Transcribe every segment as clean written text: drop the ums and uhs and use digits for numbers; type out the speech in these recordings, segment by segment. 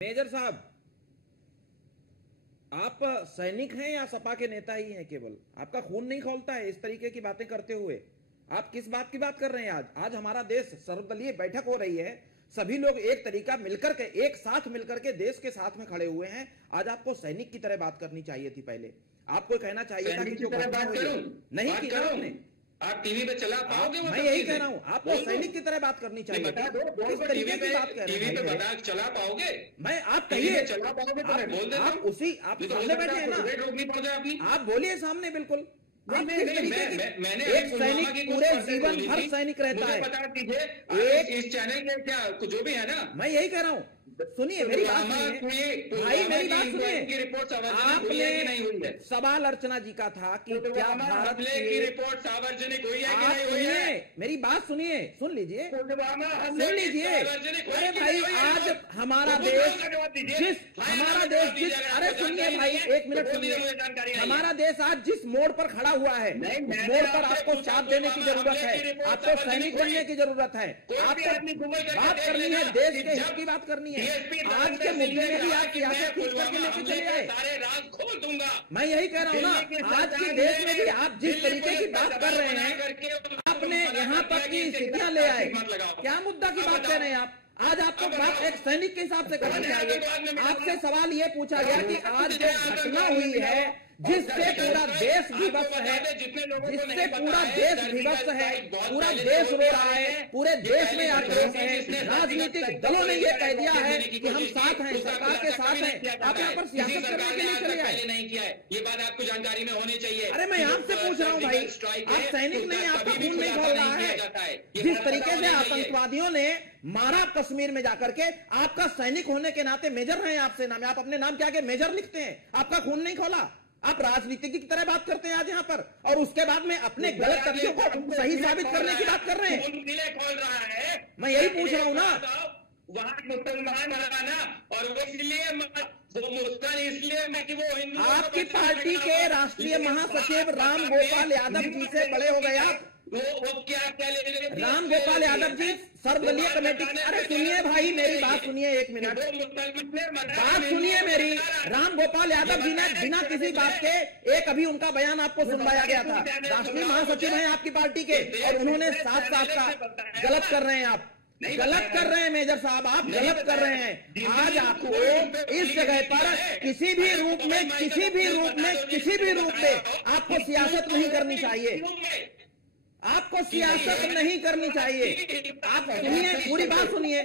Major साहब, आप सैनिक हैं या सपा के नेता ही हैं? केवल आपका खून नहीं खौलता है इस तरीके की बातें करते हुए? आप किस बात की बात कर रहे हैं? आज हमारा देश सर्वदलीय बैठक हो रही है, सभी लोग एक तरीका मिलकर के, एक साथ मिलकर के देश के साथ में खड़े हुए हैं। आज आपको सैनिक की तरह बात करनी चाहिए थी। पहले आपको कहना चाहिए था कि जो घटना हुई नहीं की आपने। आप टीवी पे चला पाओगे? मैं यही कह रहा हूँ, आपको सैनिक की तरह बात करनी चाहिए। इस तरीके की बात कर रहे हैं, बता चला पाओगे? मैं आप कहिए, चला पाओगे तो मैं बोल देता हूं। आप सामने बैठे हैं ना, रोकनी पड़ जाए अपनी। आप बोलिए सामने। बिल्कुल मैंने एक सैनिक पूरे जीवन भर सैनिक रहता है। बता दीजिए इस चैनल के क्या जो भी है ना, मैं यही कह रहा हूँ, सुनिए मेरी बात सुनिए भाई, मेरी बात सुनिए। आपने सवाल अर्चना जी का था कि क्या भारत की रिपोर्ट सार्वजनिक हुई है कि नहीं हुई है? मेरी बात सुनिए, सुन लीजिए, सुन लीजिए। अरे भाई, आज हमारा देश जिस अरे सुनिए भाई, एक मिनट सुनिए। हमारा देश आज जिस मोड़ पर खड़ा हुआ है, उस मोड़ पर आपको साथ देने की जरूरत है, आपको सैनिक बनने की जरूरत है, आपको बात करनी है, देश के हित की बात करनी है। आज के मुद्दे में भी आप सियासत खींच करके लेके चले आए। सारे राज खोल दूंगा। मैं यही कह रहा हूँ ना, आज के देश में भी आप जिस तरीके की बात कर रहे हैं, आपने यहाँ तक की स्थितियां ले आए। क्या मुद्दा की बात कर रहे हैं आप? आज आपको बात एक सैनिक के हिसाब से करनी चाहिए। आपसे सवाल ये पूछा गया कि आज जो घटना हुई है, जिससे पूरा देश विवश है, जिससे पूरा देश विवश है, पूरा देश रो रहा है, पूरे देश में आक्रोश है, राजनीतिक दलों ने ये कह दिया है कि हम साथ हैं, सरकार के साथ हैं। आप यहाँ पर सियासत करने के लिए चले आए। नहीं किया है, ये बात आपको जानकारी में होनी चाहिए। अरे मैं आपसे पूछ रहा हूँ भाई, आप सैनिक नहीं, आपका खून नहीं खौल रहा है? जिस तरीके से आतंकवादियों ने मारा कश्मीर में जाकर के, आपका सैनिक होने के नाते मेजर रहे हैं आप सेना में, आप अपने नाम के आगे मेजर लिखते हैं, आपका खून नहीं खौला। आप राजनीति की तरह बात करते हैं आज यहाँ पर, और उसके बाद में अपने गलत तथ्यों को सही साबित करने की बात कर रहे हैं। खोल रहा है, मैं यही पूछ रहा हूँ ना। वहां मुसलमान ना, और वो इसलिए मुस्लिम इसलिए मैं कि वो हिंदू। आपकी पार्टी के राष्ट्रीय महासचिव राम गोपाल यादव जी से बड़े हो गए आप। वो क्या राम गोपाल यादव जी सर्वदलीय कमेटी। अरे सुनिए भाई, मेरी बात सुनिए, एक मिनट बात सुनिए मेरी। राम गोपाल यादव जी ने बिना किसी बात के एक अभी उनका बयान आपको सुनवाया गया था। राष्ट्रीय महासचिव हैं आपकी पार्टी के, और उन्होंने साफ साफ कहा गलत कर रहे हैं आप, गलत कर रहे हैं मेजर साहब, आप गलत कर रहे हैं। आज आपको इस जगह पर किसी भी रूप में आपको सियासत नहीं करनी चाहिए, आपको सियासत नहीं करनी चाहिए। आप सुनिए, पूरी बात सुनिए,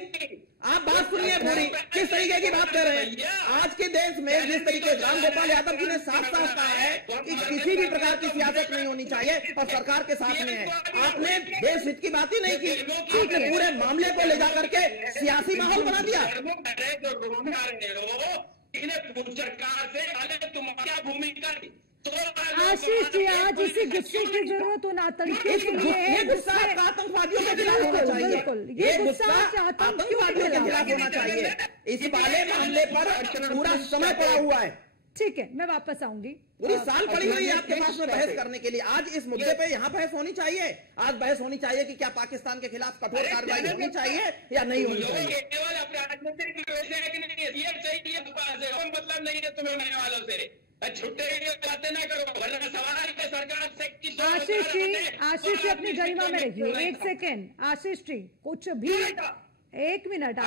आप बात सुनिए पूरी, किस तरीके की बात कर रहे हैं। आज के देश में जिस तरीके राम गोपाल यादव जी ने साफ साफ कहा है कि किसी भी प्रकार की सियासत नहीं होनी चाहिए और सरकार के साथ में है, आपने देश हित की बात ही नहीं की, क्योंकि पूरे मामले को ले जाकर के सियासी माहौल बना दिया। आशीष जी, आज इसी गुस्से की जरूरत उन आतंकियों के लिए है। गुस्सा आतंकवादियों के खिलाफ होना चाहिए, ये गुस्सा आतंकवादियों के खिलाफ होना चाहिए। इस वाले मामले पर पूरा समय पड़ा हुआ है। ठीक है, मैं वापस आऊंगी। पूरी साल पड़ी हुई है आपके पास में बहस करने के लिए। आज इस मुद्दे पे यहाँ बहस होनी चाहिए। आज बहस होनी चाहिए कि क्या पाकिस्तान के खिलाफ कठोर कार्रवाई होनी चाहिए या नहीं होनी चाहिए। मतलब नहीं है तुम्हें उड़ने वालों से, छुट्टे बातें ना करो, वरना सवाल है सरकार से। आशीष जी अपनी गरिमा में रहिए। एक सेकेंड आशीष जी, कुछ भी, एक मिनट।